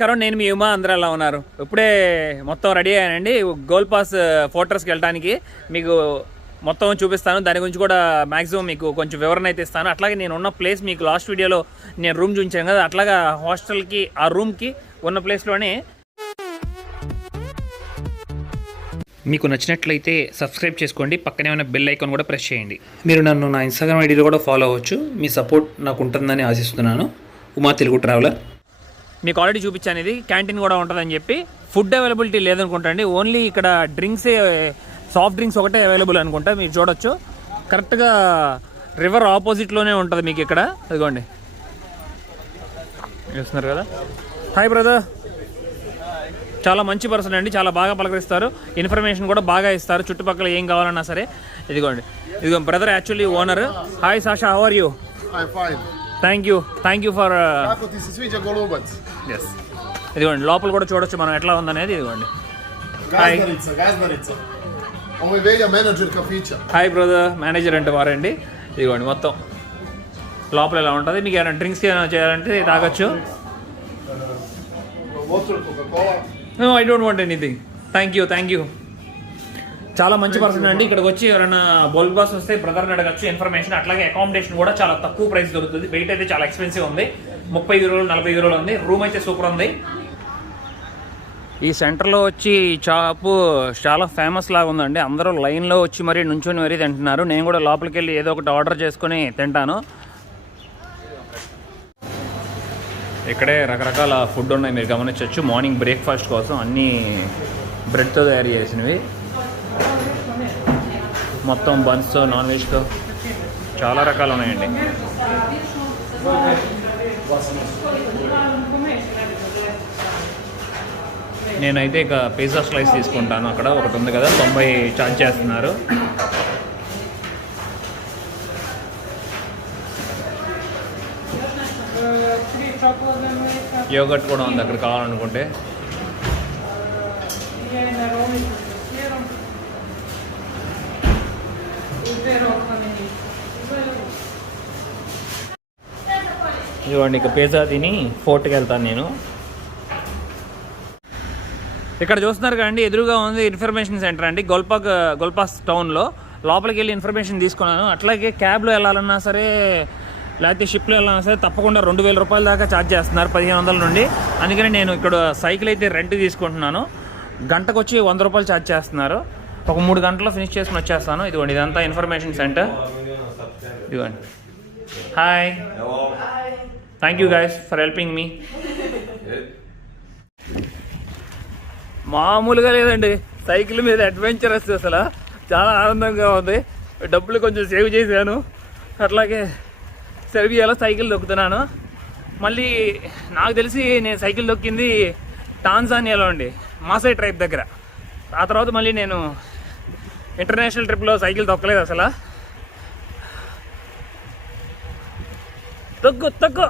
నమస్కారం, నేను మీ ఉమా. అందరూ ఎలా ఉన్నారు? ఇప్పుడే మొత్తం రెడీ అయ్యానండి గోల్పాస్ ఫోర్ట్రెస్కి వెళ్ళడానికి. మీకు మొత్తం చూపిస్తాను, దాని గురించి కూడా మ్యాక్సిమం మీకు కొంచెం వివరణ అయితే ఇస్తాను. అట్లాగే నేను ఉన్న ప్లేస్ మీకు లాస్ట్ వీడియోలో నేను రూమ్ చూపించాను కదా, అట్లాగా హాస్టల్కి ఆ రూమ్కి ఉన్న ప్లేస్లోనే. మీకు నచ్చినట్లయితే సబ్స్క్రైబ్ చేసుకోండి, పక్కనే ఉన్న బెల్ ఐకాన్ కూడా ప్రెస్ చేయండి. మీరు నన్ను నా ఇన్స్టాగ్రామ్ ఐడీలో కూడా ఫాలో అవ్వచ్చు. మీ సపోర్ట్ నాకు ఉంటుందని ఆశిస్తున్నాను. ఉమా తెలుగు ట్రావెలర్. మీకు ఆల్రెడీ చూపించాను, ఇది క్యాంటీన్ కూడా ఉంటుందని చెప్పి. ఫుడ్ అవైలబిలిటీ లేదనుకుంటా అండి, ఓన్లీ ఇక్కడ డ్రింక్సే, సాఫ్ట్ డ్రింక్స్ ఒకటే అవైలబుల్ అనుకుంటా. మీరు చూడొచ్చు, కరెక్ట్గా రివర్ ఆపోజిట్లోనే ఉంటుంది మీకు ఇక్కడ. అదిగోండి చూస్తున్నారు కదా. హాయ్ బ్రదర్, చాలా మంచి పర్సన్ అండి, చాలా బాగా పలకరిస్తారు, ఇన్ఫర్మేషన్ కూడా బాగా ఇస్తారు, చుట్టుపక్కల ఏం కావాలన్నా సరే. ఇదిగోండి brother, actually owner. Hi Sasha, how are you? Thank you for us. ఇదిగోండి లోపల కూడా చూడొచ్చు మనం ఎట్లా ఉందనేది. ఇదిగోండి హాయ్ బ్రదర్, మేనేజర్ అంటే వారండి. ఇదిగోండి మొత్తం లోపల ఎలా ఉంటుంది. మీకు ఏమైనా డ్రింక్స్ ఏమైనా చేయాలంటే తాగొచ్చు. No, I don't want anything. Thank you. చాలా మంచి పర్సన్ అండి. ఇక్కడికి వచ్చి ఎవరైనా గోల్బాస్ వస్తే బ్రదర్ని అడగచ్చు ఇన్ఫర్మేషన్. అట్లాగే అకామిడేషన్ కూడా చాలా తక్కువ ప్రైస్ దొరుకుతుంది. వెయిట్ అయితే చాలా ఎక్స్పెన్సివ్ ఉంది, 30 యూరోలు 40 యూరోలు ఉంది. రూమ్ అయితే సూపర్ ఉంది. ఈ సెంటర్లో వచ్చి ఈ షాపు చాలా ఫేమస్ లాగా ఉందండి. అందరూ లైన్లో వచ్చి మరీ నుంచొని మరీ తింటున్నారు. నేను కూడా లోపలికి వెళ్ళి ఏదో ఒకటి ఆర్డర్ చేసుకొని తింటాను. ఇక్కడే రకరకాల ఫుడ్ ఉన్నాయి, మీరు గమనించవచ్చు. మార్నింగ్ బ్రేక్ఫాస్ట్ కోసం అన్నీ బ్రెడ్తో తయారు చేసినవి, మొత్తం బన్స్తో, నాన్ వెజ్తో చాలా రకాలు ఉన్నాయండి. నేనైతే ఇక పిజ్జా స్లైస్ తీసుకుంటాను. అక్కడ ఒకటి ఉంది కదా, 90 ఛార్జ్ చేస్తున్నారు. యోగర్ట్ కూడా ఉంది అక్కడ కావాలనుకుంటే. ఇదిగోండి, ఇక పిజ్జా తిని ఫోర్ట్కి వెళ్తాను నేను. ఇక్కడ చూస్తున్నారు కదండి, ఎదురుగా ఉంది ఇన్ఫర్మేషన్ సెంటర్ అండి, గోల్పాస్ టౌన్లో. లోపలికి వెళ్ళి ఇన్ఫర్మేషన్ తీసుకున్నాను. అట్లాగే క్యాబ్లో వెళ్ళాలన్నా సరే, లేకపోతే షిప్లో వెళ్ళాలన్నా సరే తప్పకుండా 2000 రూపాయల దాకా ఛార్జ్ చేస్తున్నారు, 1500 నుండి. అందుకని నేను ఇక్కడ సైకిల్ అయితే రెంట్ తీసుకుంటున్నాను. గంటకు వచ్చి 100 రూపాయలు ఛార్జ్ చేస్తున్నారు. ఒక 3 గంటల్లో ఫినిష్ చేసుకుని వచ్చేస్తాను. ఇదిగోండి, ఇదంతా ఇన్ఫర్మేషన్ సెంటర్. ఇదిగోండి. Hi, thank you guys for helping me. మామూలుగా లేదండి, సైకిల్ మీద అడ్వెంచరస్, అసలు చాలా ఆనందంగా ఉంది. డబ్బులు కొంచెం సేవ్ చేశాను. అట్లాగే సెర్బియాలో సైకిల్ దొక్కుతున్నాను. మళ్ళీ నాకు తెలిసి నేను సైకిల్ దొక్కింది టాంజానియాలో అండి, మాసై ట్రైబ్ దగ్గర. ఆ తర్వాత మళ్ళీ నేను ఇంటర్నేషనల్ ట్రిప్లో సైకిల్ తొక్కలేదు అసలు. తొక్కు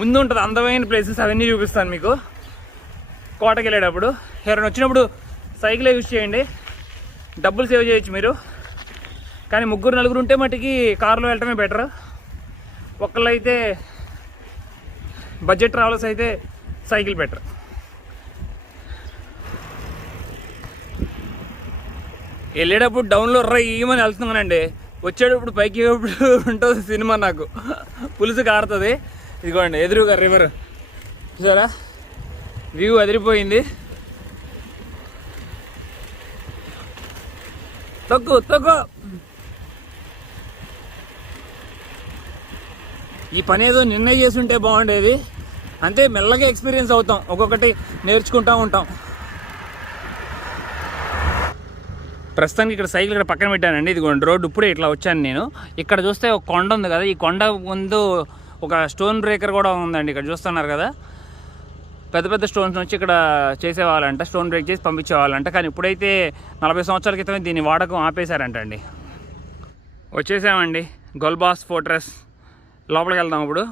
ముందు ఉంటుంది అందమైన ప్లేసెస్, అవన్నీ చూపిస్తాను మీకు. కోటకి వెళ్ళేటప్పుడు ఎవరైనా వచ్చినప్పుడు సైకిలే యూజ్ చేయండి, డబ్బులు సేవ్ చేయొచ్చు మీరు. కానీ 3-4 ఉంటే మట్టుకి కారులో వెళ్ళటమే బెటర్. ఒక్కళ్ళు అయితే బడ్జెట్ ట్రావెలర్స్ అయితే సైకిల్ బెటర్. వెళ్ళేటప్పుడు డౌన్లో రయ్యమని వెళ్తున్నానండి, వచ్చేటప్పుడు పైకి ఉంటుంది సినిమా. నాకు పులుసు కారుతుంది. ఇదిగోండి ఎదురుగా రివర్ చూసారా, వ్యూ అదిరిపోయింది. తొక్కు ఈ పని ఏదో నిన్నే చేసుంటే బాగుండేది. అంతే, మెల్లగా ఎక్స్పీరియన్స్ అవుతాం, ఒక్కొక్కటి నేర్చుకుంటూ ఉంటాం. ప్రస్తుతానికి ఇక్కడ సైకిల్ ఇక్కడ పక్కన పెట్టానండి. ఇదిగోండి రోడ్డు, ఇప్పుడే ఇట్లా వచ్చాను నేను. ఇక్కడ చూస్తే ఒక కొండ ఉంది కదా, ఈ కొండ ముందు ఒక స్టోన్ బ్రేకర్ కూడా ఉందండి. ఇక్కడ చూస్తున్నారు కదా, పెద్ద పెద్ద స్టోన్స్ వచ్చి ఇక్కడ చేసేవాళ్ళంట, స్టోన్ బ్రేక్ చేసి పంపించేవాళ్ళంట. కానీ ఇప్పుడైతే 40 సంవత్సరాల క్రితమే దీన్ని వాడకం ఆపేశారంట అండి. వచ్చేసామండి గోల్బాస్ ఫోర్ట్రెస్. లోపలికి వెళ్దాం ఇప్పుడు.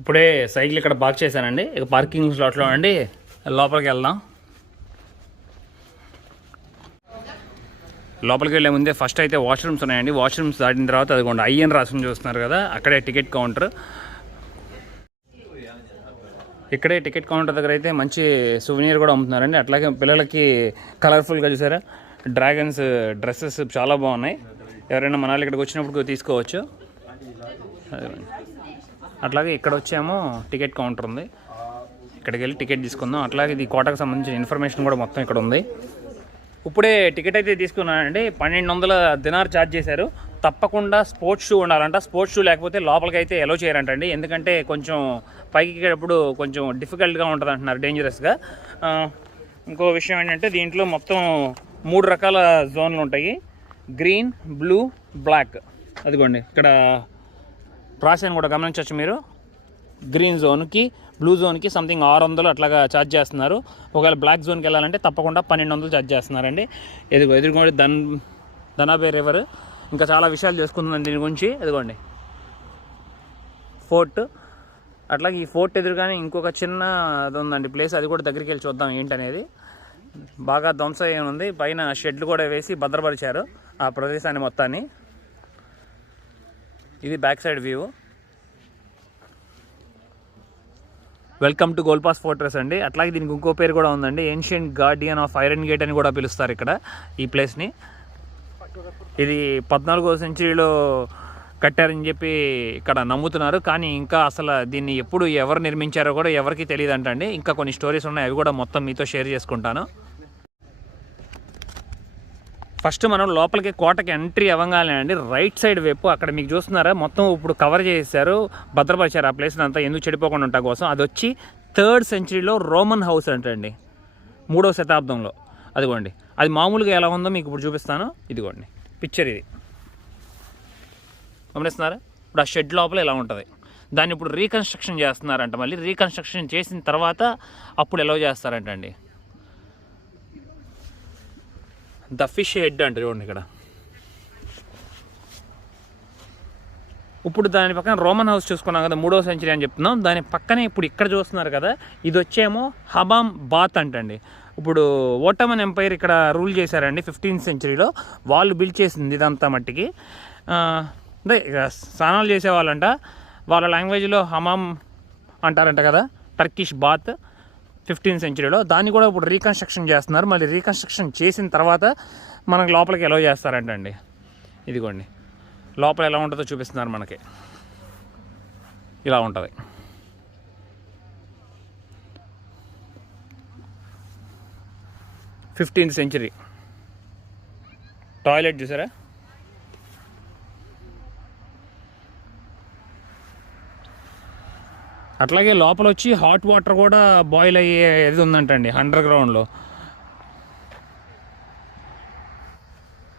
ఇప్పుడే సైకిల్ ఇక్కడ పార్క్ చేశానండి, ఇక పార్కింగ్ స్లాట్లో అండి. లోపలికి వెళ్దాం. లోపలికి వెళ్ళే ముందే ఫస్ట్ అయితే వాష్రూమ్స్ ఉన్నాయండి. వాష్రూమ్స్ దాటిన తర్వాత అదిగోండి ఐఎన్ రాసుకుని చూస్తున్నారు కదా, అక్కడే టికెట్ కౌంటర్. ఇక్కడే టికెట్ కౌంటర్ దగ్గర అయితే మంచి సువెనీర్ కూడా అమ్ముతున్నారండి. అట్లాగే పిల్లలకి కలర్ఫుల్గా చూసారా డ్రాగన్స్ డ్రెస్సెస్ చాలా బాగున్నాయి. ఎవరైనా మనాలి ఇక్కడికి వచ్చినప్పుడు తీసుకోవచ్చు. అట్లాగే ఇక్కడ వచ్చేమో టికెట్ కౌంటర్ ఉంది, ఇక్కడికి వెళ్ళి టికెట్ తీసుకుందాం. అట్లాగే ఇది కోటకు సంబంధించిన ఇన్ఫర్మేషన్ కూడా మొత్తం ఇక్కడ ఉంది. ఇప్పుడే టికెట్ అయితే తీసుకున్నానండి. 1200 దినార్ ఛార్జ్ చేశారు. తప్పకుండా స్పోర్ట్స్ షూ ఉండాలంట. స్పోర్ట్స్ షూ లేకపోతే లోపలికి అయితే ఎలో చేయరంటండి. ఎందుకంటే కొంచెం పైకి ఎక్కేటప్పుడు కొంచెం డిఫికల్ట్గా ఉంటుంది అంటున్నారు, డేంజరస్గా. ఇంకో విషయం ఏంటంటే దీంట్లో మొత్తం 3 రకాల జోన్లు ఉంటాయి, గ్రీన్, బ్లూ, బ్లాక్. అదిగోండి ఇక్కడ రాశాను కూడా గమనించవచ్చు మీరు. గ్రీన్ జోన్కి బ్లూ జోన్కి సంథింగ్ 600 అట్లాగా ఛార్జ్ చేస్తున్నారు. ఒకవేళ బ్లాక్ జోన్కి వెళ్ళాలంటే తప్పకుండా 1200 ఛార్జ్ చేస్తున్నారండి. ఎదురుగోండి దనాబే రివర్, ఇంకా చాలా విషయాలు చేసుకుంటున్నాను దీని గురించి. ఎదుగోండి ఫోర్ట్, అట్లాగే ఈ ఫోర్ట్ ఎదురుగానే ఇంకొక చిన్న అది ఉందండి ప్లేస్, అది కూడా దగ్గరికి వెళ్ళి చూద్దాం ఏంటనేది. బాగా ధ్వంసం ఉంది, పైన షెడ్లు కూడా వేసి భద్రపరిచారు ఆ ప్రదేశాన్ని మొత్తాన్ని. ఇది back side view. Welcome to Golubac fortress అండి. అట్లాగే దీనికి ఇంకో పేరు కూడా ఉందండి, ancient guardian of iron gate అని కూడా పిలుస్తారు ఇక్కడ ఈ ప్లేస్ని. ఇది 14వ సెంచరీలో కట్టారని చెప్పి ఇక్కడ నమ్ముతున్నారు. కానీ ఇంకా అసలు దీన్ని ఎప్పుడు ఎవరు నిర్మించారో కూడా ఎవరికి తెలియదు అంటండి. ఇంకా కొన్ని స్టోరీస్ ఉన్నాయి, అవి కూడా మొత్తం మీతో షేర్ చేసుకుంటాను. ఫస్ట్ మనం లోపలికి కోటకి ఎంట్రీ అవ్వగానే అండి రైట్ సైడ్ వైపు అక్కడ మీకు చూస్తున్నారా మొత్తం ఇప్పుడు కవర్ చేశారు, భద్రపరిచారు ఆ ప్లేస్ని అంతా, ఎందుకు చెడిపోకుండా ఉంటా కోసం. అది వచ్చి 3rd సెంచరీలో రోమన్ హౌస్ అంటండి, 3వ శతాబ్దంలో. అదిగోండి అది మామూలుగా ఎలా ఉందో మీకు ఇప్పుడు చూపిస్తాను. ఇదిగోండి పిక్చర్, ఇది గమనిస్తున్నారా. ఇప్పుడు ఆ షెడ్ లోపల ఎలా ఉంటుంది, దాన్ని ఇప్పుడు రీకన్స్ట్రక్షన్ చేస్తున్నారంట. మళ్ళీ రీకన్స్ట్రక్షన్ చేసిన తర్వాత అప్పుడు ఎలా చేస్తారంటండి. ద ఫిష్ హెడ్ అంటే చూడండి ఇక్కడ. ఇప్పుడు దాని పక్కన రోమన్ హౌస్ చూసుకున్నాం కదా, 3వ సెంచరీ అని చెప్తున్నాం. దాని పక్కనే ఇప్పుడు ఇక్కడ చూస్తున్నారు కదా, ఇది వచ్చేమో హమామ్ బాత్ అంటండి. ఇప్పుడు ఓటమన్ ఎంపైర్ ఇక్కడ రూల్ చేశారండి 15th సెంచరీలో. వాళ్ళు బిల్డ్ చేసింది ఇదంతా మట్టికి. అంటే స్నానాలు చేసేవాళ్ళంట, వాళ్ళ లాంగ్వేజ్లో హమామ్ అంటారంట కదా, టర్కిష్ బాత్ 15th సెంచరీలో. దాన్ని కూడా ఇప్పుడు రీకన్స్ట్రక్షన్ చేస్తున్నారు. మళ్ళీ రీకన్స్ట్రక్షన్ చేసిన తర్వాత మనకు లోపలికి ఎలా చేస్తారంటండి. ఇదిగోండి లోపల ఎలా ఉంటుందో చూపిస్తున్నారు మనకి. ఇలా ఉంటుంది. ఫిఫ్టీన్త్ సెంచరీ టాయిలెట్ చూసారా. అట్లాగే లోపల వచ్చి హాట్ వాటర్ కూడా బాయిల్ అయ్యే ఇది ఉందంటండి అండర్ గ్రౌండ్లో.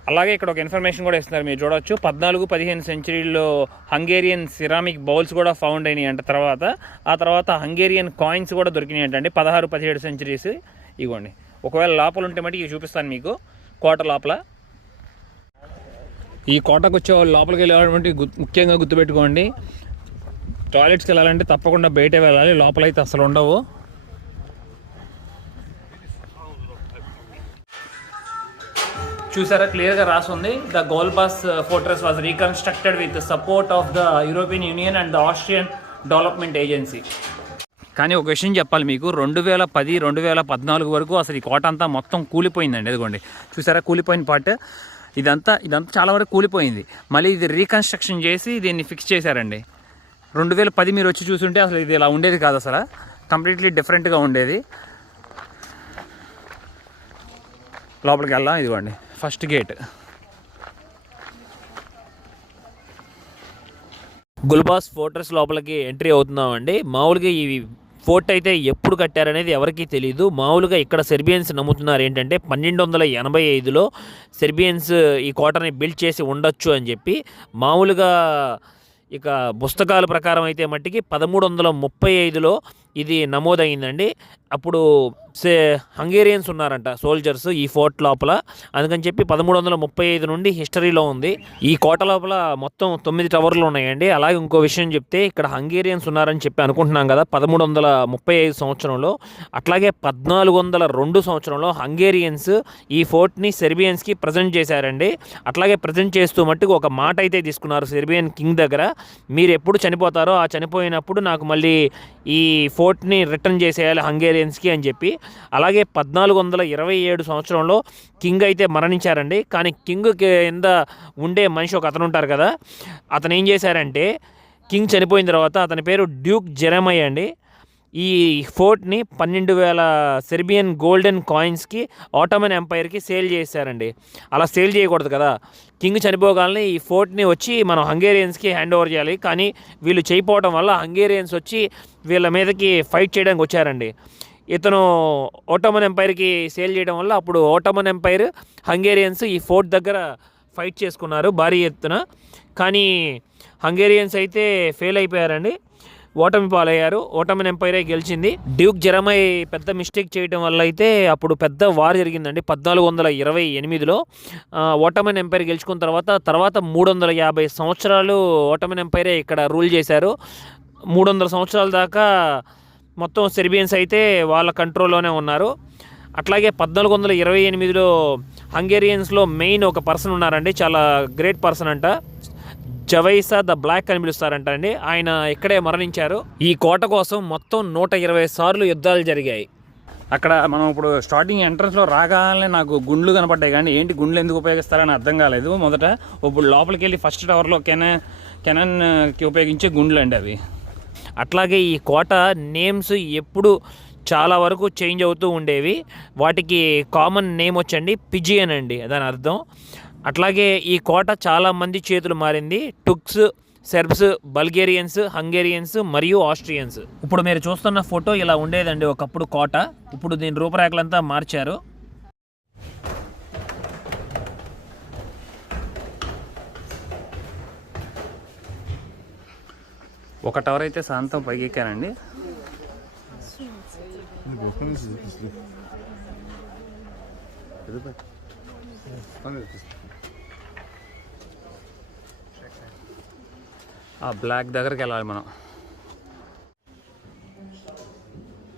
అలాగే ఇక్కడ ఒక ఇన్ఫర్మేషన్ కూడా ఇస్తున్నారు, మీరు చూడవచ్చు. 14-15 సెంచరీలో హంగేరియన్ సిరామిక్ బౌల్స్ కూడా ఫౌండ్ అయినాయి అంట. ఆ తర్వాత హంగేరియన్ కాయిన్స్ కూడా దొరికినాయి అంటండి 16-17 సెంచరీస్. ఇవ్వండి ఒకవేళ లోపల ఉంటే మట్టి ఇవి చూపిస్తాను మీకు. కోట లోపల, ఈ కోటకు వచ్చే వాళ్ళు లోపలికి వెళ్ళేటువంటి ముఖ్యంగా గుర్తుపెట్టుకోండి, టాయిలెట్స్కి వెళ్ళాలంటే తప్పకుండా బయటే వెళ్ళాలి, లోపలైతే అసలు ఉండవు. చూసారా క్లియర్గా రాసి ఉంది, the Golubac fortress was reconstructed with support of the European Union and the Austrian development agency. కానీ ఒక విషయం చెప్పాలి మీకు, 2010-2014 వరకు అసలు ఈ కోట అంతా మొత్తం కూలిపోయిందండి. అదిగోండి చూసారా కూలిపోయిన పార్ట్, ఇదంతా చాలా వరకు కూలిపోయింది. మళ్ళీ ఇది రీకన్స్ట్రక్షన్ చేసి దీన్ని ఫిక్స్ చేశారండి. 2010 మీరు వచ్చి చూస్తుంటే అసలు ఇది ఇలా ఉండేది కాదు, అసలు కంప్లీట్లీ డిఫరెంట్గా ఉండేది. లోపలికి వెళ్దాం. ఇదిగోండి ఫస్ట్ గేట్. గుల్బాస్ ఫోర్ట్రెస్ లోపలికి ఎంట్రీ అవుతున్నామండి. మామూలుగా ఈ ఫోర్ట్ అయితే ఎప్పుడు కట్టారనేది ఎవరికీ తెలియదు. మామూలుగా ఇక్కడ సెర్బియన్స్ నమ్ముతున్నారు ఏంటంటే 1285లో సెర్బియన్స్ ఈ కోటని బిల్డ్ చేసి ఉండొచ్చు అని చెప్పి. మామూలుగా ఇక పుస్తకాల ప్రకారం అయితే మట్టికి 1335లో ఇది నమోదైందండి. అప్పుడు హంగేరియన్స్ ఉన్నారంట సోల్జర్స్ ఈ ఫోర్ట్ లోపల, అందుకని చెప్పి 1335 నుండి హిస్టరీలో ఉంది. ఈ కోట లోపల మొత్తం 9 టవర్లు ఉన్నాయండి. అలాగే ఇంకో విషయం చెప్తే ఇక్కడ హంగేరియన్స్ ఉన్నారని చెప్పి అనుకుంటున్నాం కదా 1335 సంవత్సరంలో, అట్లాగే 1402 సంవత్సరంలో హంగేరియన్స్ ఈ ఫోర్ట్ని సెర్బియన్స్కి ప్రజెంట్ చేశారండి. అట్లాగే ప్రజెంట్ చేస్తూ మట్టుకు ఒక మాట అయితే తీసుకున్నారు సెర్బియన్ కింగ్ దగ్గర, మీరు ఎప్పుడు చనిపోతారో ఆ చనిపోయినప్పుడు నాకు మళ్ళీ ఈ ఫోర్ట్ని రిటర్న్ చేసేయాలి హంగేరియన్స్కి అని చెప్పి. అలాగే 1427 సంవత్సరంలో కింగ్ అయితే మరణించారండి. కానీ కింగ్ కింద ఉండే మనిషి ఒక అతను ఉంటారు కదా, అతను ఏం చేశారంటే కింగ్ చనిపోయిన తర్వాత అతని పేరు డ్యూక్ జెరమై అండి, ఈ ఫోర్ట్ని 12,000 సెర్బియన్ గోల్డెన్ కాయిన్స్కి ఆటోమన్ ఎంపైర్కి సేల్ చేశారండి. అలా సేల్ చేయకూడదు కదా, కింగ్ చనిపోగానే ఈ ఫోర్ట్ని వచ్చి మనం హంగేరియన్స్కి హ్యాండ్ ఓవర్ చేయాలి. కానీ వీళ్ళు చేయకపోవడం వల్ల హంగేరియన్స్ వచ్చి వీళ్ళ మీదకి ఫైట్ చేయడానికి వచ్చారండి. ఇతను ఆటోమన్ ఎంపైర్కి సేల్ చేయడం వల్ల అప్పుడు ఆటోమన్ ఎంపైర్ హంగేరియన్స్ ఈ ఫోర్ట్ దగ్గర ఫైట్ చేసుకున్నారు భారీ ఎత్తున. కానీ హంగేరియన్స్ అయితే ఫెయిల్ అయిపోయారండి, ఓటమి పాలయ్యారు. ఓటమన్ ఎంపైరే గెలిచింది. డ్యూక్ జెరమై పెద్ద మిస్టేక్ చేయడం వల్ల అయితే అప్పుడు పెద్ద వార్ జరిగిందండి 1428లో. ఓటమన్ ఎంపైర్ గెలుచుకున్న తర్వాత 350 సంవత్సరాలు ఓటమన్ ఎంపైరే ఇక్కడ రూల్ చేశారు. 300 సంవత్సరాల దాకా మొత్తం సెర్బియన్స్ అయితే వాళ్ళ కంట్రోల్లోనే ఉన్నారు. అట్లాగే 1428లో హంగేరియన్స్లో మెయిన్ ఒక పర్సన్ ఉన్నారండి, చాలా గ్రేట్ పర్సన్ అంట, జవైసా ద బ్లాక్ అని పిలుస్తారంట అండి. ఆయన ఇక్కడే మరణించారు. ఈ కోట కోసం మొత్తం 120 సార్లు యుద్ధాలు జరిగాయి. అక్కడ మనం ఇప్పుడు స్టార్టింగ్ ఎంట్రన్స్లో రాగానే నాకు గుండ్లు కనపడ్డాయి, కానీ ఏంటి గుండ్లు ఎందుకు ఉపయోగిస్తారని అర్థం కాలేదు మొదట. ఇప్పుడు లోపలికి వెళ్ళి ఫస్ట్ టవర్లో కెనాన్కి ఉపయోగించే గుండ్లు అండి అవి. అట్లాగే ఈ కోట నేమ్స్ ఎప్పుడు చాలా వరకు చేంజ్ అవుతూ ఉండేవి. వాటికి కామన్ నేమ్ వచ్చండి పిజియన్ అండి, దాని అర్థం. అట్లాగే ఈ కోట చాలా మంది చేతులు మారింది, టుక్స్, సెర్బ్స్, బల్గేరియన్స్, హంగేరియన్స్ మరియు ఆస్ట్రియన్స్. ఇప్పుడు మీరు చూస్తున్న ఫోటో ఇలా ఉండేదండి ఒకప్పుడు కోట. ఇప్పుడు దీని రూపురేఖలంతా మార్చారు. ఒక టవర్ అయితే శాంతం పైకి ఎక్కానండి. ఆ బ్లాక్ దగ్గరికి వెళ్ళాలి మనం.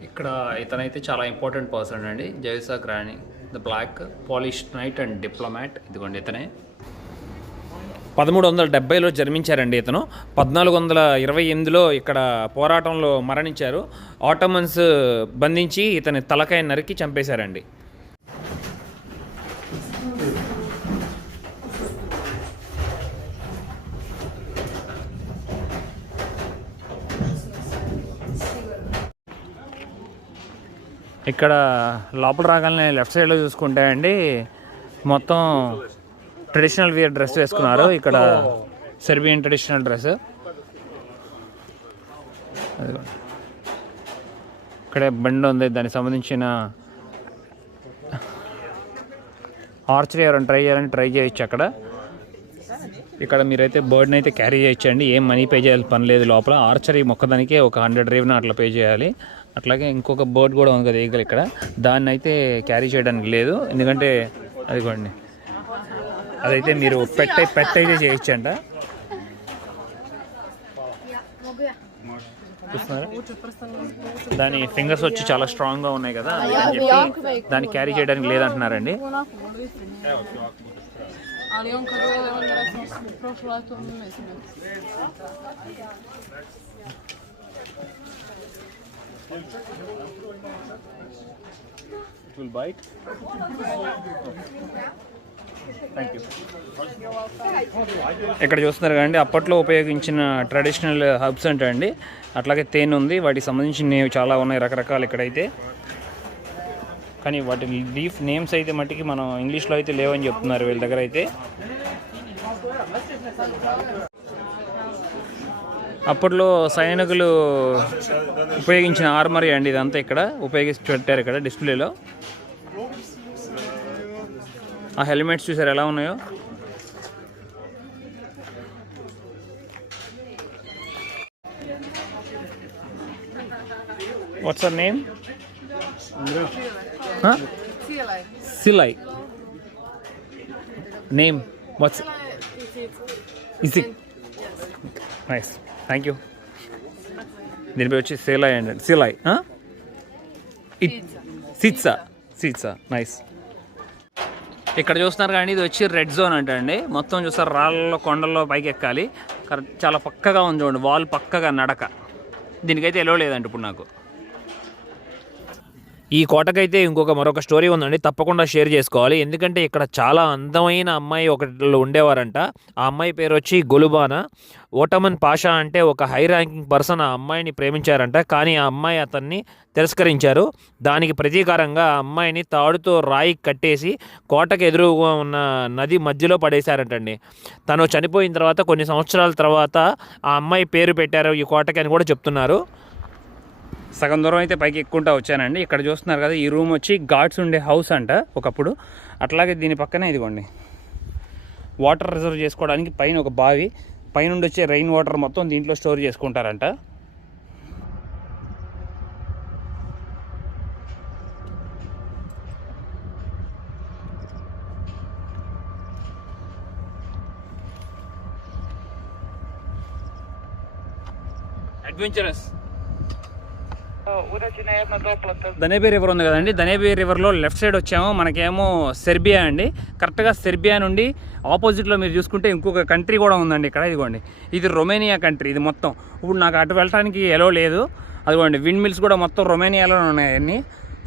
ఇక్కడ ఇతనైతే చాలా ఇంపార్టెంట్ పర్సన్ అండి, జైసా గ్రానీ the black Polish knight and diplomat. ఇదిగోండి ఇతనే. 1370లో జన్మించారండి ఇతను. 1428లో ఇక్కడ పోరాటంలో మరణించారు. ఆటోమన్స్ బంధించి ఇతని తలకాయ నరికి చంపేశారండి. ఇక్కడ లోపల రాగానే లెఫ్ట్ సైడ్లో చూసుకుంటే అండి మొత్తం ట్రెడిషనల్ వేర్ డ్రెస్ వేసుకున్నారు. ఇక్కడ సెర్బియన్ ట్రెడిషనల్ డ్రెస్. ఇక్కడే బండి ఉంది, దానికి సంబంధించిన ఆర్చరీ ఎవరైనా ట్రై చేయాలని ట్రై చేయొచ్చు అక్కడ. ఇక్కడ మీరైతే బర్డ్ని అయితే క్యారీ చేయొచ్చండి, ఏం మనీ పే చేయాలి పని లేదు. లోపల ఆర్చరీ మొక్కదానికే ఒక 100 రేవ్న అట్లా పే చేయాలి. అట్లాగే ఇంకొక బర్డ్ కూడా ఉంది కదా ఈగలు, ఇక్కడ దాన్ని అయితే క్యారీ చేయడానికి లేదు, ఎందుకంటే అదిగోండి అదైతే మీరు పెట్ అయితే చేయొచ్చంట. చూస్తున్నారా, దాని ఫింగర్స్ వచ్చి చాలా స్ట్రాంగ్గా ఉన్నాయి కదా, అని చెప్పి దాన్ని క్యారీ చేయడానికి లేదంటున్నారండి. It will bite. Thank you. ఇక్కడ చూస్తున్నారు కదండి, అప్పట్లో ఉపయోగించిన ట్రెడిషనల్ హర్బ్స్ అంటే అండి. అట్లాగే తేనె ఉంది, వాటికి సంబంధించినవి చాలా ఉన్నాయి రకరకాలు ఇక్కడైతే. కానీ వాటి లీఫ్ నేమ్స్ అయితే మట్టికి మనం ఇంగ్లీష్లో అయితే లేవని చెప్తున్నారు వీళ్ళ దగ్గర అయితే. అప్పట్లో సైనికులు ఉపయోగించిన ఆర్మరీ అండి ఇదంతా, ఇక్కడ ఉపయోగించి పెట్టారు ఇక్కడ డిస్ప్లేలో. ఆ హెల్మెట్స్ చూసారు ఎలా ఉన్నాయో. What's her name? Silai. Name? What's Isik? Nice. Thank you. దీని పేరు వచ్చి Silai and Silai. Sitsa. Nice. ఇక్కడ చూస్తున్నారు కానీ ఇది వచ్చి రెడ్ జోన్ అంటండి. మొత్తం చూస్తారు రాళ్ళలో కొండల్లో పైకి ఎక్కాలి. కరెక్ట్ చాలా పక్కగా ఉంది చూడండి, వాల్ పక్కగా నడక. దీనికైతే ఎలో లేదండి ఇప్పుడు నాకు. ఈ కోటకైతే మరొక స్టోరీ ఉందండి, తప్పకుండా షేర్ చేసుకోవాలి. ఎందుకంటే ఇక్కడ చాలా అందమైన అమ్మాయి ఒకళ్ళు ఉండేవారంట. ఆ అమ్మాయి పేరు వచ్చి గొలుబానా. ఓటమన్ పాషా అంటే ఒక హై ర్యాంకింగ్ పర్సన్ ఆ అమ్మాయిని ప్రేమించారంట. కానీ ఆ అమ్మాయి అతన్ని తిరస్కరించారు. దానికి ప్రతీకారంగా ఆ అమ్మాయిని తాడుతో రాయి కట్టేసి కోటకు ఎదురుగా ఉన్న నది మధ్యలో పడేశారంటండి. తను చనిపోయిన తర్వాత కొన్ని సంవత్సరాల తర్వాత ఆ అమ్మాయి పేరు పెట్టారు ఈ కోటకి అని కూడా చెప్తున్నారు. సగం దూరం అయితే పైకి ఎక్కుంటా వచ్చానండి. ఇక్కడ చూస్తున్నారు కదా, ఈ రూమ్ వచ్చి గార్డ్స్ ఉండే హౌస్ అంట ఒకప్పుడు. అట్లాగే దీని పక్కనే ఇదిగోండి వాటర్ రిజర్వ్ చేసుకోవడానికి పైన ఒక బావి, పైనుండి వచ్చే రెయిన్ వాటర్ మొత్తం దీంట్లో స్టోర్ చేసుకుంటారంట. అడ్వెంచరస్. దనేబే రివర్ ఉంది కదండి, దనేబే రివర్లో లెఫ్ట్ సైడ్ వచ్చాము. మనకేమో సెర్బియా అండి. కరెక్ట్గా సెర్బియా నుండి ఆపోజిట్లో మీరు చూసుకుంటే ఇంకొక కంట్రీ కూడా ఉందండి ఇక్కడ. ఇదిగోండి ఇది రొమేనియా కంట్రీ. ఇది మొత్తం ఇప్పుడు నాకు అటు వెళ్ళడానికి ఎలో లేదు. అదిగోండి విండ్ మిల్స్ కూడా మొత్తం రొమేనియాలోనే ఉన్నాయి అన్నీ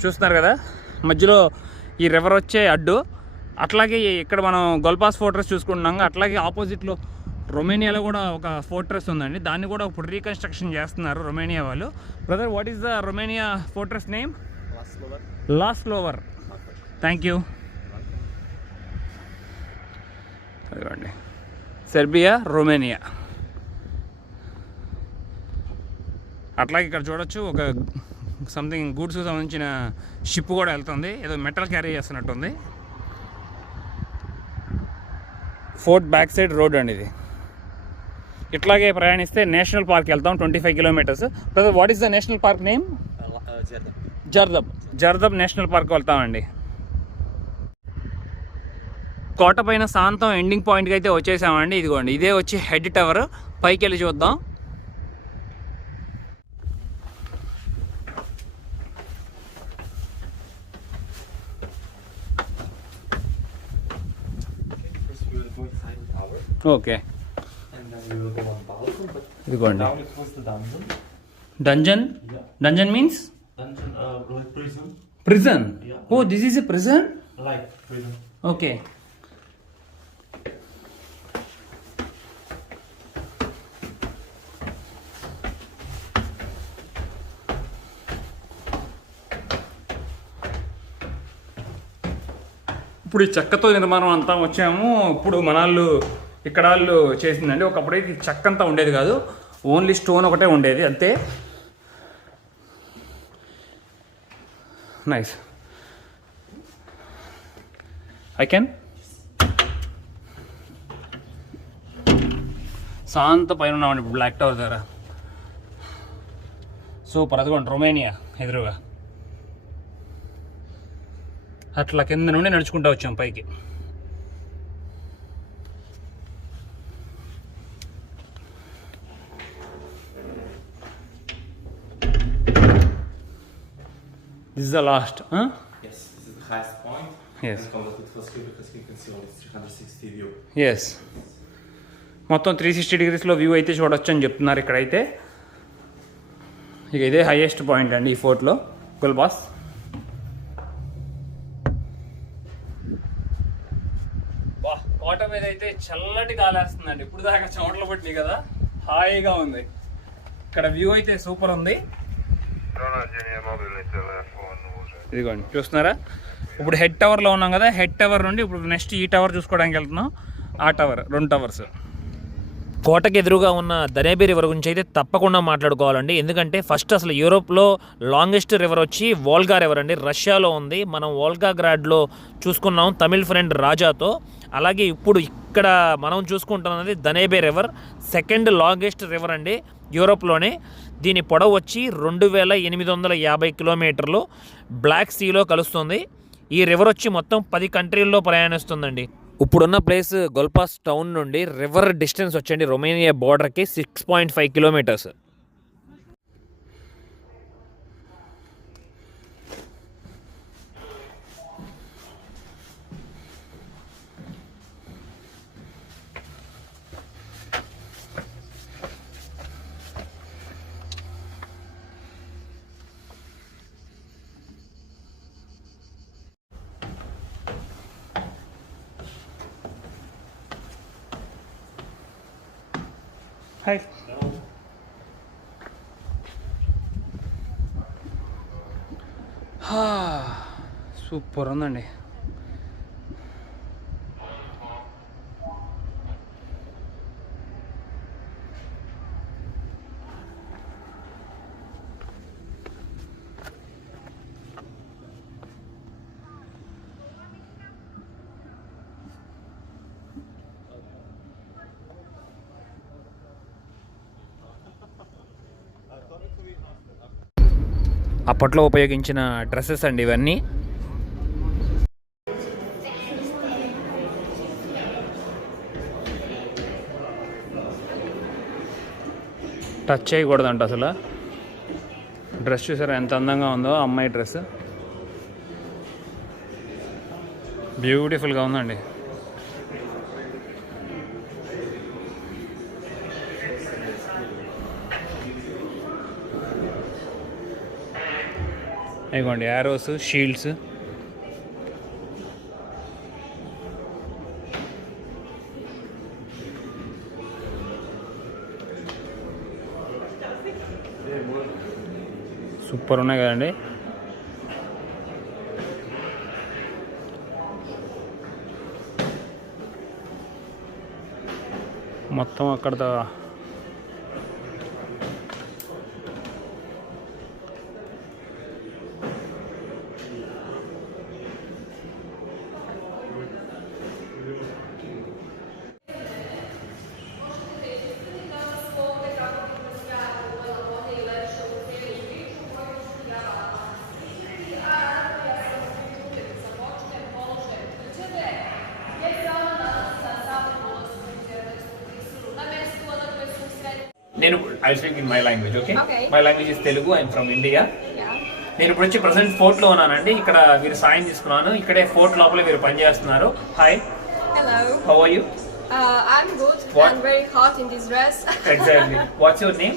చూస్తున్నారు కదా. మధ్యలో ఈ రివర్ వచ్చే అడ్డు. అట్లాగే ఇక్కడ మనం గొల్పాస్ ఫోర్ట్రెస్ చూసుకుంటున్నాం. అట్లాగే ఆపోజిట్లో రొమేనియాలో కూడా ఒక ఫోర్ట్రెస్ ఉందండి. దాన్ని కూడా ఇప్పుడు రీకన్స్ట్రక్షన్ చేస్తున్నారు రొమేనియా వాళ్ళు. Brother, what is the Romania fortress name? లాస్లోవర్. Thank you. అదిగోండి సెర్బియా, రొమేనియా. అట్లాగే ఇక్కడ చూడొచ్చు ఒక సంథింగ్ గూడ్స్కి సంబంధించిన షిప్ కూడా వెళ్తుంది. ఏదో మెటల్ క్యారీ చేస్తున్నట్టుంది. ఫోర్ట్ బ్యాక్ సైడ్ రోడ్ అండి ఇది. ఇట్లాగే ప్రయాణిస్తే నేషనల్ పార్క్ వెళ్తాం 25 kilometres. Brother, what is the national park name? Djerdap national park వెళ్తామండి. కోట పైన శాంతం ఎండింగ్ పాయింట్కి అయితే వచ్చేసామండి. ఇదిగోండి ఇదే వచ్చి హెడ్ టవర్. పైకి వెళ్ళి చూద్దాం. ఓకే, ఇదిగోండి dungeon. Dungeon means prison. Oh, this is a prison. Okay, ఇప్పుడు ఈ చెక్కతో నిర్మాణం అంతా వచ్చాము. ఇప్పుడు మనాళ్ళు ఇక్కడ వాళ్ళు చేసిందండి. ఒకప్పుడైతే చెక్క అంతా ఉండేది కాదు, ఓన్లీ స్టోన్ ఒకటే ఉండేది అంతే. నైస్. ఐ కెన్ శాంత పైన ఉన్నామండి ఇప్పుడు బ్లాక్ టవర్ దగ్గర. సూపర్. అదిగోండి రొమేనియా ఎదురుగా. అట్లా కింద నుండి నడుచుకుంటూ వచ్చాం పైకి. This is the last, huh? Yes, this is the highest point. Yes. And come with because you can see all this 360 view. Yes. మొత్తం 360 డిగ్రీస్లో వ్యూ అయితే చూడొచ్చు అని చెప్తున్నారు ఇక్కడైతే. ఇక ఇదే హైయెస్ట్ పాయింట్ అండి ఈ ఫోర్ట్లో, గొల్బాస్. వా, కోట మీద అయితే చల్లటి గాలి వేస్తుందండి. ఇప్పుడు దాకా చెమటలు పట్టినాయి కదా, హాయిగా ఉంది. ఇక్కడ వ్యూ అయితే సూపర్ ఉంది. ఇదిగోండి చూస్తున్నారా, ఇప్పుడు హెడ్ టవర్లో ఉన్నాం కదా. హెడ్ టవర్ నుండి ఇప్పుడు నెక్స్ట్ ఈ టవర్ చూసుకోవడానికి వెళ్తున్నాం. ఆ టవర్, 2 టవర్స్. కోటకి ఎదురుగా ఉన్న దనేబే రివర్ గురించి అయితే తప్పకుండా మాట్లాడుకోవాలండి. ఎందుకంటే ఫస్ట్ అసలు యూరోప్లో లాంగెస్ట్ రివర్ వచ్చి వోల్గా రివర్ అండి, రష్యాలో ఉంది. మనం వోల్గాగ్రాడ్లో చూసుకున్నాం తమిళ్ ఫ్రెండ్ రాజాతో. అలాగే ఇప్పుడు ఇక్కడ మనం చూసుకుంటున్నది దనేబే రివర్, సెకండ్ లాంగెస్ట్ రివర్ అండి యూరోప్లోనే. దీని పొడవు వచ్చి 2850 కిలోమీటర్లు, బ్లాక్ సీలో కలుస్తుంది. ఈ రివర్ వచ్చి మొత్తం 10 కంట్రీల్లో ప్రయాణిస్తుందండి. ఇప్పుడున్న ప్లేస్ గొల్పాస్ టౌన్ నుండి రివర్ డిస్టెన్స్ వచ్చండి రొమేనియా బార్డర్కి 6.5 కిలోమీటర్స్. హాయ్. సూపర్ ఉందండి. అప్పట్లో ఉపయోగించిన డ్రెస్సెస్ అండి ఇవన్నీ. టచ్ చేయకూడదంట అసలు. డ్రెస్ చూసారా ఎంత అందంగా ఉందో, అమ్మాయి డ్రెస్ బ్యూటిఫుల్గా ఉందండి. ఇదిగోండి యారోస్, షీల్డ్స్. సూపర్ ఉన్నాయి కదండి. మొత్తం అక్కడ నేను I speak in my language. Okay, my language is Telugu. I'm from India. నేను ఇప్పుడు వచ్చి ప్రెసెంట్ ఫోర్ట్లో ఉన్నానండి. ఇక్కడ మీరు సాయం తీసుకున్నాను. ఇక్కడే ఫోర్ట్ లోపల మీరు పనిచేస్తున్నారు. Hi. Hello. How are you? I'm good. What? I'm very hot in this dress. Exactly. What's your name?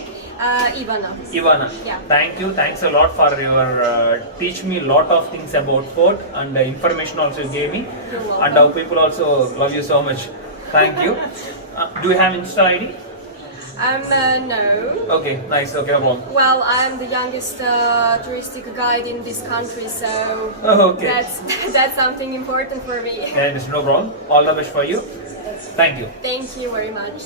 Ivana. Ivana. Yeah. Thank you. Thanks a lot for your teach me lot of things about fort and information also you gave me. You're welcome. And our people also love you so much. Thank you. Do you have Insta ID? No. Okay, nice. Okay, no problem. Well, I am the youngest touristic guide in this country, so Okay. that's something important for me. Yeah, it's no problem. All the best for you. Thank you. Thank you very much.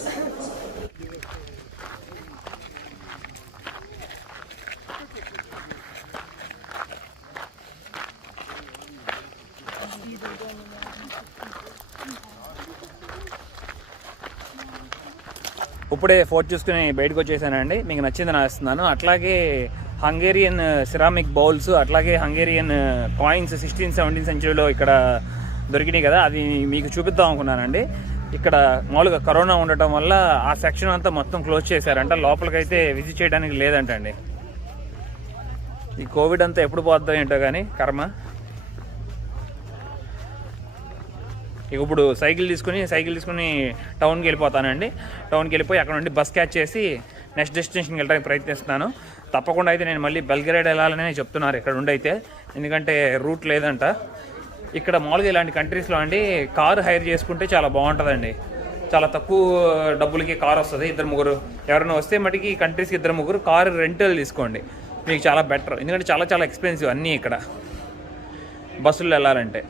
ఇప్పుడే fort చూసుకుని బయటకు వచ్చేసానండి. మీకు నచ్చింది నా ఇస్తున్నాను. అట్లాగే Hungarian ceramic bowls, అట్లాగే హంగేరియన్ కాయిన్స్ 16th 17th సెంచరీలో ఇక్కడ దొరికినాయి కదా, అవి మీకు చూపిద్దాం అనుకున్నానండి. ఇక్కడ మామూలుగా కరోనా ఉండటం వల్ల ఆ సెక్షన్ అంతా మొత్తం క్లోజ్ చేశారంట. లోపలికైతే విజిట్ చేయడానికి లేదంటండి. ఈ కోవిడ్ అంతా ఎప్పుడు పోద్దాం ఏంటో కానీ కర్మ. ఇప్పుడు సైకిల్ తీసుకుని టౌన్కి వెళ్ళిపోతానండి. టౌన్కి వెళ్ళిపోయి అక్కడ నుండి బస్ క్యాచ్ చేసి నెక్స్ట్ డెస్టినేషన్కి వెళ్ళడానికి ప్రయత్నిస్తున్నాను. తప్పకుండా అయితే నేను మళ్ళీ బెల్గ్రేడ్ వెళ్ళాలని చెప్తున్నారు ఇక్కడ ఉండి అయితే, ఎందుకంటే రూట్ లేదంట. ఇక్కడ మామూలుగా ఇలాంటి కంట్రీస్లో అండి కారు హైర్ చేసుకుంటే చాలా బాగుంటుందండి. చాలా తక్కువ డబ్బులకి కారు వస్తుంది. 2-3 ఎవరైనా వస్తే మటుకి కంట్రీస్కి 2-3 కారు రెంటల్ తీసుకోండి, మీకు చాలా బెటర్. ఎందుకంటే చాలా ఎక్స్పెన్సివ్ అన్నీ ఇక్కడ బస్సులు వెళ్ళాలంటే.